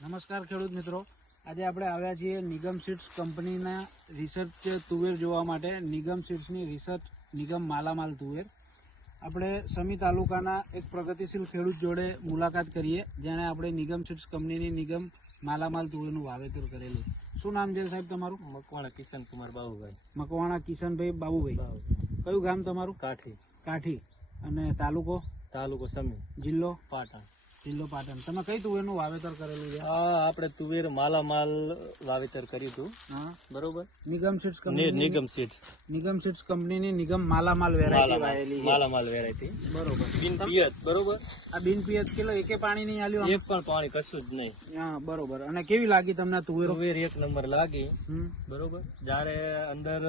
નમસ્કાર ખેડૂત મિત્રો, આજે આપણે આવ્યા છીએ નિગમ સીડ્સ કંપનીના રિસર્ચ તુવેર જોવા માટે. નિગમ સીડ્સની રિસર્ચ નિગમ માલામાલ તુવેર. આપણે સમી તાલુકાના એક પ્રગતિશીલ ખેડૂત જોડે મુલાકાત કરીએ, જેણે આપણે નિગમ સીડ્સ કંપનીની નિગમ માલામાલ તુવેરનું વાવેતર કરેલું. શું નામ છે સાહેબ તમારું? મકવાણા કિશનકુમાર બાબુભાઈ. મકવાણા કિશનભાઈ બાબુભાઈ. કયું ગામ તમારું? કાઠી. કાઠી. અને તાલુકો? તાલુકો સમી. જિલ્લો? પાટણ. જિલ્લો પાટણ. તમે કઈ તુવેરનું વાવેતર કરેલું છે? આપણે તુવેર માલામાલ વાવેતર કર્યું હતું. હા, બરોબર. નિગમ સીડ્સ કંપની. નિગમ સીડ્સ કંપનીની નિગમ માલામાલ વેરાયટી વાવેલી છે. માલામાલ વેરાયટી. બરોબર. બિન પિયત. બરોબર. આ બિન પિયત કિલો એકે પાણી નહીં આલ્યું? એક પણ પાણી કશું જ નહીં. હા, બરોબર. અને કેવી લાગી તમને આ તુવેરો? તુવેર એક નંબર લાગી. બરોબર. જયારે અંદર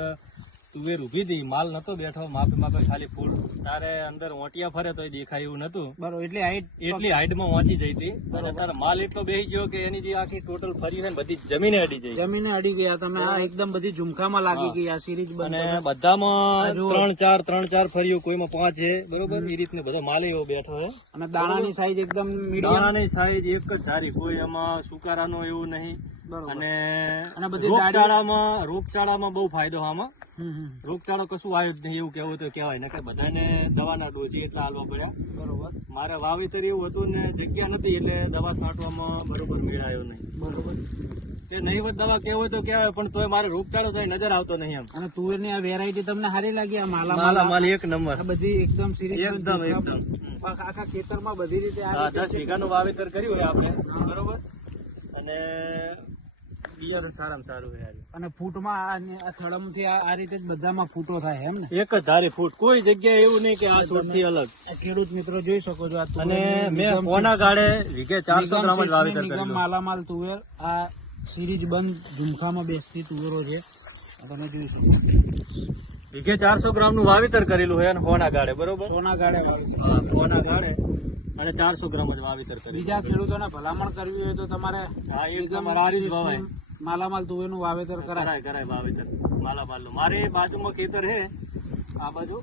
તુવેર ઉભી હતી, માલ નતો બેઠો, માપે માપે ખાલી ફૂલ, તારે અંદર ઓટિયા ફરે તો દેખાય એવું નતું. બરોબર. એટલી હાઈટમાં વાંચી જઈ હતી. અને તારે માલ એટલો બેસી ગયો કે એની જે આખી ટોટલ ફરી ને બધી જમીને અડી જઈ. જમીને અડી ગયા તમે. આ એકદમ બધી ઝુમખામાં લાગી ગઈ આ સિરીઝ. અને બધામાં ત્રણ ચાર ફરીઓ, કોઈમાં 5 છે. બરોબર. એ રીતને બધો માલ એવો બેઠો છે. અને દાણાની સાઈઝ એકદમ મીડિયમ. દાણાની સાઈઝ એક જ ધારી, કોઈ એમાં સુકારાનું એવું નહીં. બરોબર. અને બધી રોગચાળામાં બહુ ફાયદો આમાં. રોગચાળો કશું આવ્યો જ નહીં એવું કેવું તો કહેવાય ને, કે બધાને દવાના ડોઝી એટલા હાલવા પડ્યા. બરોબર. મારે વાવેતર એવું હતું ને જગ્યા નથી એટલે દવા છાંટવામાં બરોબર મેળાયો નહીં. બરોબર. કે નહીવત દવા કેવું તો કહેવાય, પણ તોય મારે રોગચાળો તો નજર આવતો નહીં એમ. અને તુવેરની આ વેરાયટી તમને સારી લાગી? આ માલામાલ એક નંબર. આ બધી એકદમ સિરીઝ. એકદમ આખા ખેતરમાં બધી રીતે 10 વીઘાનું વાવેતર કર્યું હોય આપણે. બરોબર. અને બિયારણ સારામાં સારું હોય. અને ફૂટમાં આ થડમથી આ રીતે જ બધામાં ફૂટો થાય એમ ને? એક જ ધારે ફૂટ, કોઈ જગ્યાએ એવું નહીં કે આ છોડથી અલગ. ખેડૂત મિત્રો જોઈ શકો છો. અને મેં કોના ગાડે વીઘે 400 ગ્રામ જ વાવેતર કર્યું. માલામાલ તુવેર આ સિરીઝ બંધ ઝુમખામાં બેસતી તુવેરો છે, તમે જોઈ શકો. વીઘે 400 ગ્રામ નું વાવેતર કરેલું હોય અને કોના ગાડે. બરોબર. સોના ગાડે. કોના ગાડે અને 400 ગ્રામ જ વાવેતર કર્યું. બીજા ખેડૂતોને ભલામણ કરવી હોય તો તમારે માલામાલ તુવેરનું વાવેતર કરાય વાવેતર માલામાલ નું. મારે બાજુમાં ખેતર છે, આ બાજુ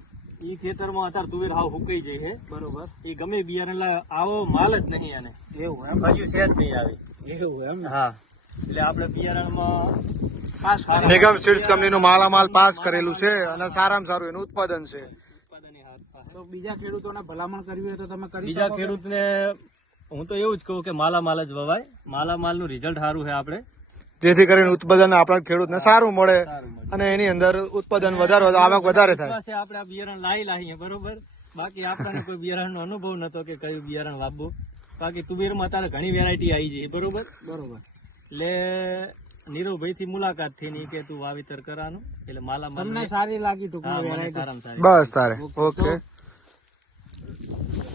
ઈ ખેતરમાં અત્યારે તુવેર હાવ હુકાઈ જાય છે. બરોબર. એ ગમે બિયારણ આવો માલ જ નહીં એને. એવું એમ? હજુ છે જ નહીં આવે. એવું એમ? હા. એટલે આપણે બિયારણમાં નિગમ સીડ્સ કંપનીનું માલામાલ પાસ કરેલું છે અને સારામાં સારું એનું ઉત્પાદન છે. તો બીજા ખેડૂતોને ભલામણ કરવી હોય તો તમે કરી શકો? બીજા ખેડૂતને હું તો એવું જ કહું કે માલામાલ જ વવાય. માલામાલ નું રિઝલ્ટ સારું છે આપણે, જેથી કરીને ઉત્પાદન આપણા ખેડૂતને સારું મળે અને એની અંદર ઉત્પાદન વધારે આવક વધારે થાય. આપણે આ બિયારણ લાવીએ. બરોબર. બાકી આપણને કોઈ બિયારણ નો અનુભવ નતો કે કયું બિયારણ વાવવું. બાકી તુવેરમાં અત્યારે ઘણી વેરાયટી આવી જાય. બરોબર. એટલે નીરવભાઈ થી મુલાકાત થઈ કે તું વાવેતર કરવાનું, એટલે માલામાલ તમને સારી લાગી ટૂંકમાં વેરાયટી? સારામાં સારી. બસ તારે ઓકે.